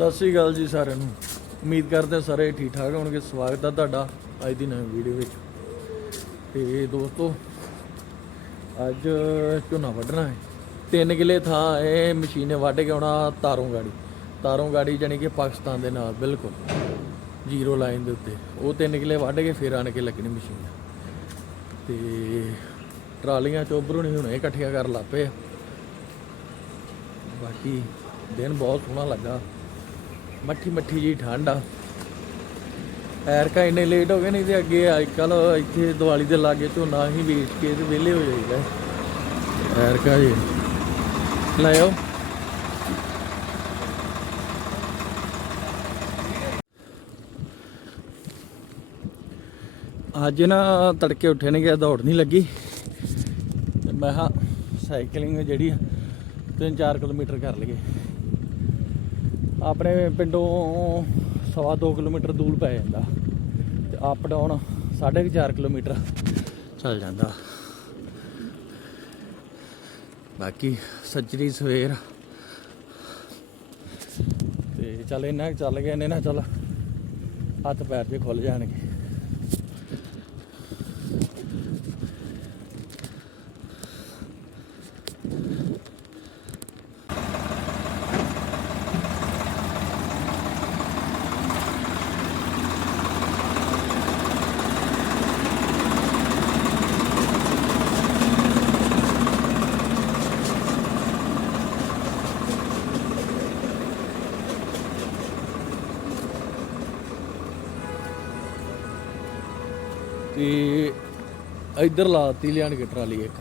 ਸਤਿ ਸ੍ਰੀ ਅਕਾਲ ਜੀ ਸਾਰਿਆਂ ਨੂੰ। ਉਮੀਦ ਕਰਦੇ ਹਾਂ ਸਾਰੇ ਠੀਕ ਠਾਕ ਹੋਣਗੇ। ਸਵਾਗਤ ਹੈ ਤੁਹਾਡਾ ਅੱਜ ਦੀ ਨਵੀਂ ਵੀਡੀਓ ਵਿੱਚ। ਤੇ ਦੋਸਤੋ, ਅੱਜ ਝੋਨਾ ਵੱਢਣਾ ਹੈ। ਤਿੰਨ ਕਿਲੇ ਥਾਂ ਇਹ ਮਸ਼ੀਨੇ ਵੱਢ ਕੇ ਆਉਣਾ ਤਾਰੋਂ ਗਾੜੀ। ਤਾਰੋਂ ਗਾੜੀ ਜਾਣੀ ਕਿ ਪਾਕਿਸਤਾਨ ਦੇ ਨਾਲ, ਬਿਲਕੁਲ। ਜ਼ੀਰੋ ਲਾਈਨ ਦੇ ਉੱਤੇ। ਉਹ ਤਿੰਨ ਕਿਲੇ ਵੱਢ ਕੇ ਫੇਰ ਆਣ ਕੇ ਲੱਗਣੀ ਮਸ਼ੀਨ। ਤੇ ਟਰਾਲੀਆਂ ਚੋਬਰੂ ਨਹੀਂ ਹੁਣੇ ਇਕੱਠੀਆਂ ਕਰ ਲਾਪੇ ਆ। ਬਾਕੀ ਦਿਨ ਬਹੁਤ ਸੋਹਣਾ ਲੱਗਾ। ਮੱਠੀ ਮੱਠੀ ਜੀ ਠੰਡ ਆ। ਐਰਕਾ ਇੰਨੇ ਲੇਟ ਹੋ ਗਏ ਨਹੀਂ ਤੇ ਅੱਗੇ ਅੱਜ ਕੱਲ ਇੱਥੇ ਦੀਵਾਲੀ ਦੇ ਲਾਗੇ ਝੋਨਾ ਹੀ ਵੇਚ ਕੇ ਤੇ ਵਿਹਲੇ ਹੋ ਜਾਈਦਾ। ਐਰਕਾ ਜੀ ਲੈ ਅੱਜ ਨਾ ਤੜਕੇ ਉੱਠੇ ਨੇ ਗਿਆ ਦੌੜ ਨਹੀਂ ਲੱਗੀ। ਤੇ ਮੈਂ ਹਾਂ ਸਾਈਕਲਿੰਗ ਜਿਹੜੀ ਆ 3-4 ਕਿਲੋਮੀਟਰ ਕਰ ਲਈਏ। ਆਪਣੇ ਪਿੰਡੋਂ ਸਵਾ 2 ਕਿਲੋਮੀਟਰ ਦੂਰ ਪੈ ਜਾਂਦਾ। ਤੇ ਅਪ ਡਾਊਨ 4.5 ਕਿਲੋਮੀਟਰ ਚੱਲ ਜਾਂਦਾ। ਬਾਕੀ ਸੱਜਰੀ ਸਵੇਰ। ਤੇ ਚੱਲ ਇੰਨਾ ਕੁ ਚੱਲ ਗਏ ਨੇ ਨਾ ਚੱਲ। ਹੱਥ ਪੈਰ ਜੇ ਖੁੱਲ ਜਾਣਗੇ। ਤੇ ਇੱਧਰ ਲਾਤੀ ਲਿਆਣ ਕੇ ਟਰਾਲੀ ਇੱਕ।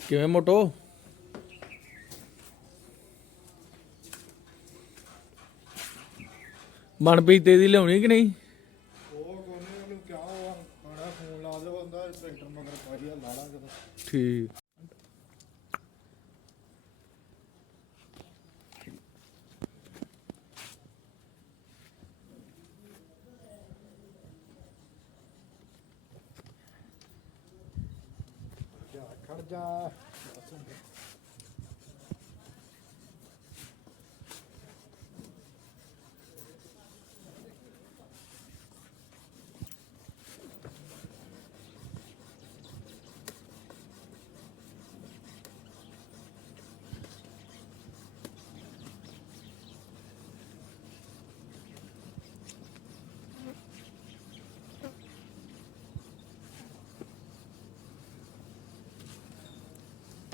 ਕਿਵੇਂ ਮੋਟੋ? ਮਨਪ੍ਰੀਤ ਦੀ ਲਿਆਉਣੀ ਕਿ ਨਹੀਂ ਉਹ ਕੋਨੇ ਉਹਨੂੰ ਕਿਹਾ ਉਹ ਖਾਣਾ ਫੋਨ ਲਾ ਦੇ ਬੰਦਾ ਟਰੈਕਟਰ ਮਗਰ ਪਾਈਆ ਲਾ ਲਾਂਗੇ ਤਾਂ। ਠੀਕ ਜਾ ਖੜ ਜਾ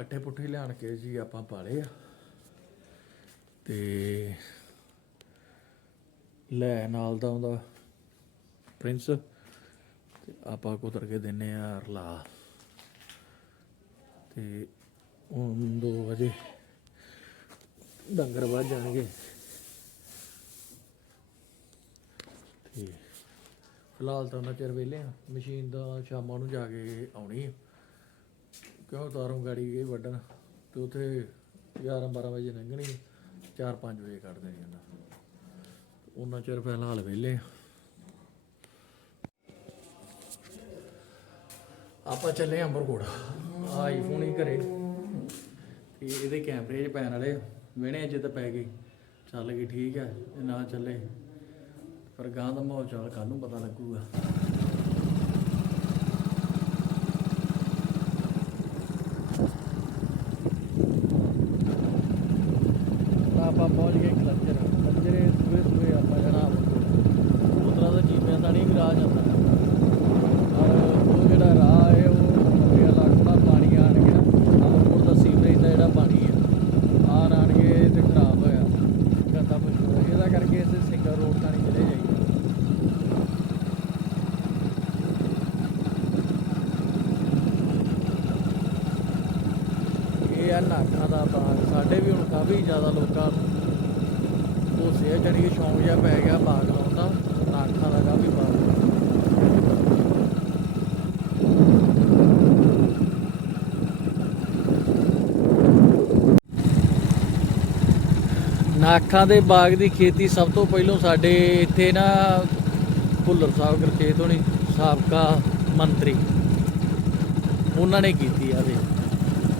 ਪੱਠੇ ਪੁੱਠੇ ਲਿਆਣ ਕੇ ਜੀ ਆਪਾਂ ਪਾਲੇ ਆ। ਤੇ ਲੈ ਨਾਲ ਦਾ ਉਹਦਾ ਪ੍ਰਿੰਸ, ਤੇ ਆਪਾਂ ਕੁਤਰ ਕੇ ਦਿੰਨੇ ਆ ਰਲਾ। ਤੇ ਹੁਣ 2 ਵਜੇ ਡੰਗਰ ਵੱਧ ਜਾਣਗੇ। ਤੇ ਫਿਲਹਾਲ ਤਾਂ ਉਹਨਾਂ ਚਿਰ ਵਿਹਲੇ ਆ। ਮਸ਼ੀਨ ਦਾ ਸ਼ਾਮਾਂ ਨੂੰ ਜਾ ਕੇ ਆਉਣੀ ਆ। ਕਿਉਂ ਤਾਰੋਂ ਗਾੜੀ ਗਈ ਵੱਢਣ ਤੇ ਉਥੇ 11 12 ਵਜੇ ਲੰਘਣੀ 4 5 ਵਜੇ ਕੱਢ ਦੇਣੀ ਉਹਨਾਂ ਉਹਨਾਂ ਚਿਰ ਫਿਲਹਾਲ ਵਿਹਲੇ ਆ। ਆਪਾਂ ਚੱਲੇ ਅੰਬਰਕੋਟ। ਆਈਫੋਨ ਹੀ ਘਰੇ। ਤੇ ਇਹਦੇ ਕੈਮਰੇ 'ਚ ਪੈਣ ਵਾਲੇ ਵਿਹਣੇ ਅੱਜ ਤਾਂ ਪੈ ਗਈ ਚੱਲ ਗਈ ਠੀਕ ਹੈ ਨਾ ਚੱਲੇ। ਪਰ ਗਾਂ ਦਾ ਮਾਹੌਲ ਚਾਲ ਕੱਲ ਨੂੰ ਪਤਾ ਲੱਗੂਗਾ। ਆਪਾਂ ਪਹੁੰਚ ਗਏ ਕਲਚਰ ਕਲਚਰੇ ਸਵੇਰੇ ਸਵੇਰੇ ਆਪਾਂ ਜਾਣਾ। ਉਤਰਾ ਦਾ ਜੀਪਿਆਂ ਦਾ ਨਹੀਂ, ਵੀ ਰਾਹ ਜਾਂਦਾ ਔਰ ਉਹ ਜਿਹੜਾ ਰਾਹ ਹੈ ਉਹ ਅੱਗੇ ਲੱਗਦਾ ਪਾਣੀ ਆਣ ਕੇ ਨਾ ਅਮਰਪੁਰ ਦਾ ਸੀਵਰੇਜ ਦਾ ਜਿਹੜਾ ਪਾਣੀ ਹੈ ਆਰ ਆਣ ਕੇ ਤੇ ਖਰਾਬ ਹੋਇਆ ਇਹ ਨਾਖਾਂ ਦਾ ਬਾਗ, ਸਾਡੇ ਵੀ ਹੁਣ ਕਾਫੀ ਜ਼ਿਆਦਾ ਲੋਕਾਂ ਨੂੰ ਉਹ ਸੇ ਜਾਣੀ ਕਿ ਸ਼ੌਂਕ ਜਿਹਾ ਪੈ ਗਿਆ ਬਾਗ ਲਾਉਣ ਦਾ ਨਾਖਾਂ ਦਾ ਕਾਫੀ ਬਾਗ ਨਾਖਾਂ ਦੇ। ਬਾਗ ਦੀ ਖੇਤੀ ਸਭ ਤੋਂ ਪਹਿਲਾਂ ਸਾਡੇ ਇੱਥੇ ਨਾ ਭੁੱਲਰ ਸਾਹਿਬ ਗੁਰਚੇਤ ਹੋਣੀ, ਸਾਬਕਾ ਮੰਤਰੀ, ਉਹਨਾਂ ਨੇ ਕੀਤੀ ਆ ਦੇ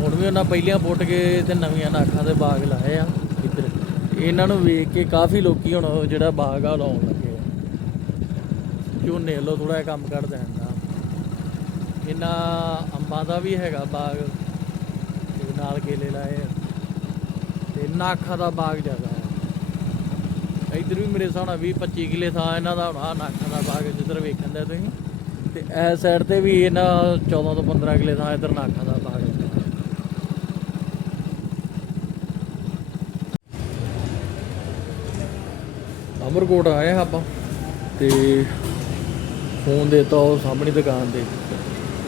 ਹੁਣ ਵੀ ਉਹਨਾਂ ਪਹਿਲੀਆਂ ਪੁੱਟ ਕੇ ਤੇ ਨਵੀਆਂ ਨਾਖਾਂ ਦੇ ਬਾਗ ਲਾਏ ਆ, ਇੱਧਰ। ਇਹਨਾਂ ਨੂੰ ਵੇਖ ਕੇ ਕਾਫੀ ਲੋਕੀ ਹੁਣ ਜਿਹੜਾ ਬਾਗ ਆ ਲਾਉਣ ਲੱਗੇ ਆ। ਝੋਨੇ ਲੋ ਥੋੜਾ ਜਿਹਾ ਕੰਮ ਕਰ ਦੇਣਾ ਇਹਨਾਂ ਅੰਬਾਂ ਦਾ ਵੀ ਹੈਗਾ ਬਾਗ, ਤੇ ਨਾਲ ਕੇਲੇ ਲਾਏ ਆ। ਤੇ ਨਾਖਾਂ ਦਾ ਬਾਗ ਜ਼ਿਆਦਾ ਹੈ ਇੱਧਰ ਵੀ ਮੇਰੇ ਹਿਸਾਬ ਨਾਲ 20 25 ਕਿੱਲੇ ਥਾਂ ਇਹਨਾਂ ਦਾ ਹੋਣਾ, ਨਾਖਾਂ ਦਾ ਬਾਗ ਜਿੱਧਰ ਵੇਖਣ ਦੇ ਤੁਸੀਂ। ਤੇ ਇਸ ਸਾਈਡ ਤੇ ਵੀ ਇਹਨਾਂ 14 ਤੋਂ 15 ਕਿੱਲੇ ਥਾਂ ਇੱਧਰ ਨਾਖਾਂ ਦਾ ਅਮਰਕੋਟ ਆਏ ਹਾਂ ਆਪਾਂ ਤੇ ਫੋਨ ਦੇਤਾ ਉਹ ਸਾਹਮਣੀ ਦੁਕਾਨ ਤੇ।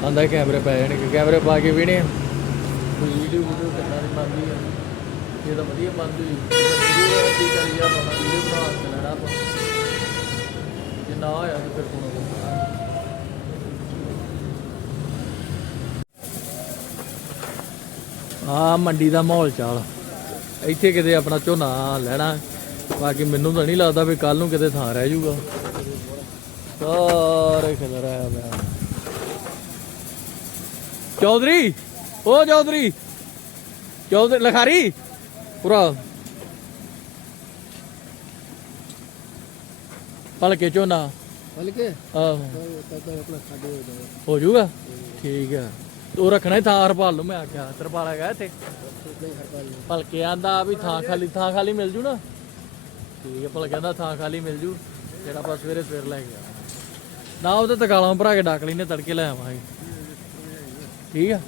ਆਂਦਾ ਕੈਮਰੇ ਪੈ ਜਾਣਗੇ। ਕੈਮਰੇ ਪਾ ਕੇ ਵੀਣੇ ਕੋਈ ਵੀਡੀਓ ਵੀਡੀਓ ਕਰਨਾ ਨਹੀਂ ਬਣਦੀ ਆ। ਇਹ ਤਾਂ ਵਧੀਆ ਬਣਦੀ ਵੀਡੀਓ ਦੀ ਕਰੀ ਜਾ ਲਾਉਣਾ ਵੀਡੀਓ ਬਣਾ ਕੇ ਲੈਣਾ ਆਪਾਂ। ਜੇ ਨਾ ਹੋਇਆ ਤਾਂ ਫਿਰ ਫੋਨ ਆ ਮੰਡੀ ਦਾ ਮਾਹੌਲ ਚਾਲ। ਇੱਥੇ ਕਿਤੇ ਆਪਣਾ ਝੋਨਾ ਲੈਣਾ। ਬਾਕੀ ਮੈਨੂੰ ਤਾਂ ਨਹੀਂ ਲੱਗਦਾ ਵੀ ਕੱਲ ਨੂੰ ਕਿਤੇ ਥਾਂ ਰਹਿ ਜਾਊਗਾ। ਸਾਰੇ ਖਿਲਰ ਆਇਆ ਮੈਂ। ਚੌਧਰੀ ਓ ਚੌਧਰੀ। ਚੌਧਰੀ ਲਖਾਰੀ ਪੂਰਾ ਭਲਕੇ ਝੋਨਾ। ਹਲਕੇ ਆਹੋ। ਹੋ ਜਾਊਗਾ? ਠੀਕ ਆ। ਉਹ ਰੱਖਣਾ ਹੀ ਥਾਂ ਹਰਪਾਲ ਨੂੰ ਮੈਂ ਆਖਿਆ ਤਰਪਾਲ ਹੈਗਾ ਇੱਥੇ। ਭਲਕੇ ਆਂਦਾ ਵੀ ਥਾਂ ਖਾਲੀ ਥਾਂ ਖਾਲੀ ਮਿਲ ਜੂ ਨਾ। ਠੀਕ ਹੈ, ਭਲਾ ਕਹਿੰਦਾ ਥਾਂ ਖਾਲੀ ਮਿਲ ਜੂ, ਜਿਹੜਾ ਆਪਾਂ ਸਵੇਰੇ ਸਵੇਰ ਲੈ ਕੇ ਆਵਾਂਗੇ। ਨਾ ਉਹਦੇ ਤਕਾਲਾਂ ਭਰਾ ਕੇ ਡਾਕ ਲੈਨੇ ਤੜਕੇ ਲੈ ਆਵਾਂਗੇ। ਠੀਕ ਆ?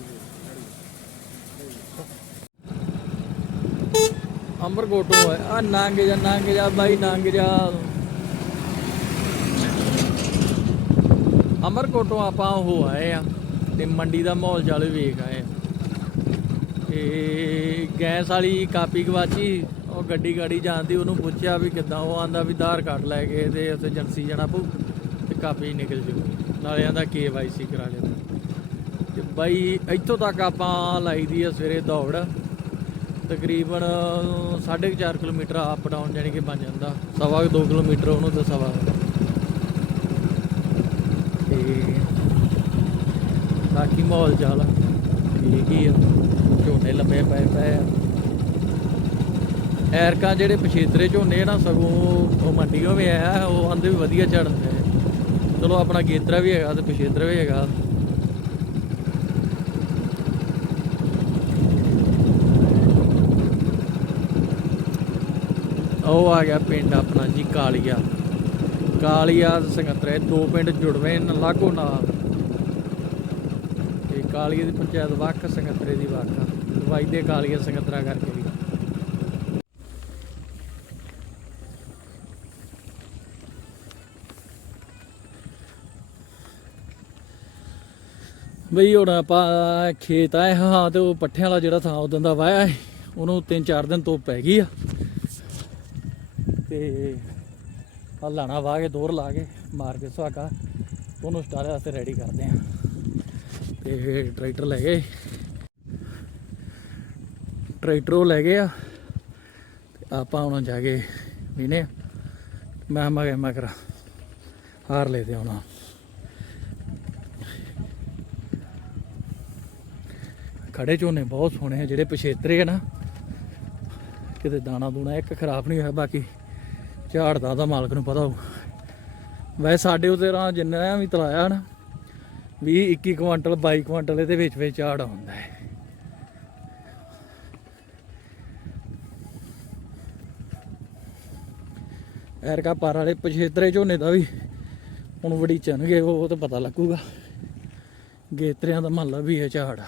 ਅੰਬਰ ਗੋਟੋ ਹੈ ਆ ਨੰਗ ਜਾ ਨੰਗ ਜਾ ਬਾਈ, ਨੰਗ ਜਾ। ਅਮਰ ਕੋਟੋਂ ਆਪਾਂ ਉਹ ਆਏ ਆ, ਤੇ ਮੰਡੀ ਦਾ ਮਾਹੌਲ ਚਾਲ ਵੇਖ ਆਏ ਆ। ਤੇ ਗੈਸ ਵਾਲੀ ਕਾਪੀ ਗਵਾਚੀ। ਉਹ ਗੱਡੀ ਗਾੜੀ ਜਾਂਦੀ ਉਹਨੂੰ ਪੁੱਛਿਆ ਵੀ ਕਿੱਦਾਂ, ਉਹ ਆਂਦਾ ਵੀ ਆਧਾਰ ਕਾਰਡ ਲੈ ਕੇ ਤੇ ਉੱਥੇ ਏਜੰਸੀ ਜਾਣਾ ਪਊ ਤੇ ਕਾਪੀ ਨਿਕਲ ਜੂ। ਨਾਲੇ ਆਂਦਾ ਕੇਵਾਈਸੀ ਕਰਾ ਲਿਆ ਤੇ ਬਾਈ ਇੱਥੋਂ ਤੱਕ ਆਪਾਂ ਲਾਈ ਦੀ ਆ ਸਵੇਰੇ ਦੌੜ। ਤਕਰੀਬਨ 4.5 ਕਿਲੋਮੀਟਰ ਅਪ ਡਾਊਨ ਜਾਨੀ ਕਿ ਬਣ ਜਾਂਦਾ। ਸਵਾ 2 ਕਿਲੋਮੀਟਰ ਉਹਨੂੰ ਤੇ ਸਵਾ ਤੇ ਬਾਕੀ ਮਾਹੌਲ ਚਾਲ ਠੀਕ ਹੀ ਆ। ਝੋਨੇ ਲੰਬੇ ਪਏ ਪਏ ਆ। ਐਰਕਾਂ ਜਿਹੜੇ ਪਛੇਤਰੇ ਝੋਨੇ ਨਾ, ਸਗੋਂ ਉਹ ਮੰਡੀੋਂ ਵੀ ਆਇਆ ਉਹ ਆਂਦੇ ਵੀ ਵਧੀਆ ਝੜਦੇ ਚਲੋ, ਆਪਣਾ ਗੇਤਰਾ ਵੀ ਹੈਗਾ ਤੇ ਪਛੇਤਰਾ ਵੀ ਹੈਗਾ। ਉਹ ਆ ਗਿਆ ਪਿੰਡ ਆਪਣਾ ਜੀ ਕਾਲੀਆ। ਕਾਲੀਆ ਤੇ ਸੰਗਤਰੇ, ਦੋ ਪਿੰਡ ਜੁੜਵੇਂ ਲਾਗੋ ਨਾਲ। ਤੇ ਕਾਲੀਆ ਦੀ ਪੰਚਾਇਤ ਵੱਖ, ਸੰਗਤਰੇ ਦੀ ਵੱਖ। ਦਵਾਈ ਦੇ ਕਾਲੀਆ ਸੰਗਤਰਾ ਕਰਕੇ। ਬਈ ਹੁਣ ਆਪਾਂ ਖੇਤ ਆਏ ਹਾਂ ਤੇ ਉਹ ਪੱਠਿਆਂ ਵਾਲਾ ਜਿਹੜਾ ਥਾਂ ਉਦੋਂ ਦਾ ਵਾਇਆ ਸੀ, ਉਹਨੂੰ ਤਿੰਨ ਚਾਰ ਦਿਨ ਤੋਂ ਪੈ ਗਈ ਆ। ਤੇ ਆ ਲਾਣਾ ਵਾਹ ਕੇ ਦੋਰ ਲਾ ਕੇ ਮਾਰ ਕੇ ਸੁਹਾਗਾ ਉਹਨੂੰ ਸਟਾਰ ਵਾਸਤੇ ਰੈਡੀ ਕਰਦੇ ਆ ਤੇ ਟਰੈਕਟਰ ਲੈ ਗਏ। ਟਰੈਕਟਰ ਉਹ ਲੈ ਗਏ ਆ ਆਪਾਂ ਹੁਣ ਜਾ ਕੇ ਵੀਨੇ ਮੈਂ ਮੈਂ ਮੈਂ ਕਰਾਂ ਹਾਰ ਲੈ ਤੇ ਆਉਣਾ। ਖੜੇ ਝੋਨੇ ਬਹੁਤ ਸੋਹਣੇ ਆ, ਜਿਹੜੇ ਪਛੇਤਰੇ ਆ ਨਾ। ਕਿਤੇ ਦਾਣਾ ਦੂਣਾ ਇੱਕ ਖਰਾਬ ਨਹੀਂ ਹੋਇਆ, ਬਾਕੀ ਝਾੜ ਦਾ ਤਾਂ ਮਾਲਕ ਨੂੰ ਪਤਾ ਹੋਊ। ਵੈਸੇ ਸਾਡੇ ਉਤੇ ਰਾਂ ਜਿੰਨਾ ਵੀ ਤਲਾਇਆ ਨਾ 20 21 ਕੁਇੰਟਲ 22 ਕੁਆਂਟਲ ਇਹਦੇ ਵਿੱਚ ਵਿੱਚ ਝਾੜ ਆਉਂਦਾ ਹੈ। ਐਰਕਾ ਪਰ ਵਾਲੇ ਪਛੇਤਰੇ ਝੋਨੇ ਦਾ ਵੀ ਹੁਣ ਵੜੀ ਚਣਗੇ ਉਹ ਤਾਂ ਪਤਾ ਲੱਗੂਗਾ। ਗੇਤਰਿਆਂ ਦਾ ਮਹੱਲਾ ਵੀ ਹੈ ਝਾੜ।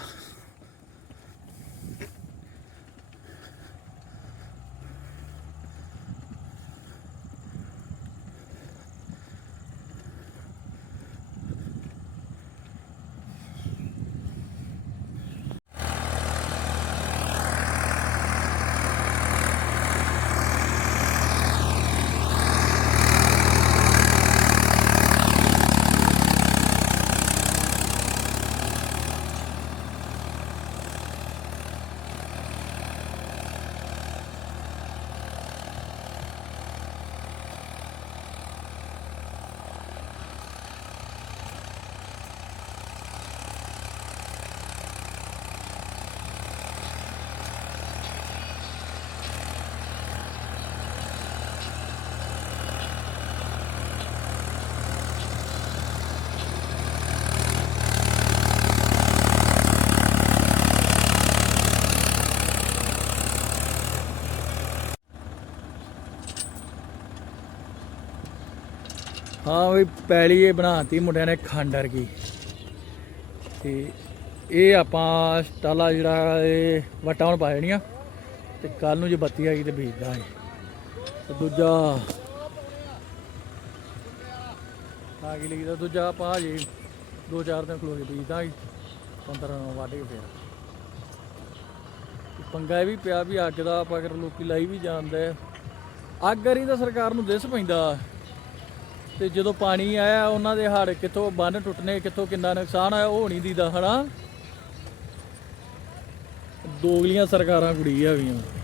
ਹਾਂ ਵੀ ਪੈਲੀ ਇਹ ਬਣਾਤੀ ਮੁੰਡਿਆਂ ਨੇ ਖੰਡ ਕੀ ਤੇ ਇਹ ਆਪਾਂ ਸਟਾਲਾ ਜਿਹੜਾ ਇਹ ਵਟਾਂ ਨੂੰ ਪਾ ਜਾਣੀਆਂ ਤੇ ਕੱਲ ਨੂੰ ਜੇ ਬੱਤੀ ਆਈ ਤੇ ਬੀਜ ਦਾਂਗੇ। ਤੇ ਦੂਜਾ, ਆ ਗਈ ਲਿਖਦਾ ਦੂਜਾ ਆਪਾਂ ਜੀ ਦੋ ਚਾਰ ਦਿਨ ਖਲੋ ਕੇ ਬੀਜਦਾ ਦਾਂਗੇ 15 ਨੂੰ ਵੱਢ ਕੇ ਫੇਰ। ਪੰਗਾ ਇਹ ਵੀ ਪਿਆ ਵੀ ਅੱਗ ਦਾ ਆਪਾਂ ਅਗਰ ਲੋਕੀ ਲਾਈ ਵੀ ਜਾਂਦੇ ਅੱਗ ਗਰੀ ਤਾਂ ਸਰਕਾਰ ਨੂੰ ਦਿਸ ਪੈਂਦਾ। ਤੇ ਜਦੋਂ ਪਾਣੀ ਆਇਆ, ਉਹਨਾਂ ਦੇ ਹੜ ਕਿੱਥੋਂ ਬੰਨ ਟੁੱਟਨੇ, ਕਿੱਥੋਂ ਕਿੰਨਾ ਨੁਕਸਾਨ ਹੋਇਆ, ਉਹ ਨਹੀਂ ਦੀਦਾ, ਹਨਾ? ਦੋਗਲੀਆਂ ਸਰਕਾਰਾਂ ਕੁੜੀ ਆ। ਗਈਆਂ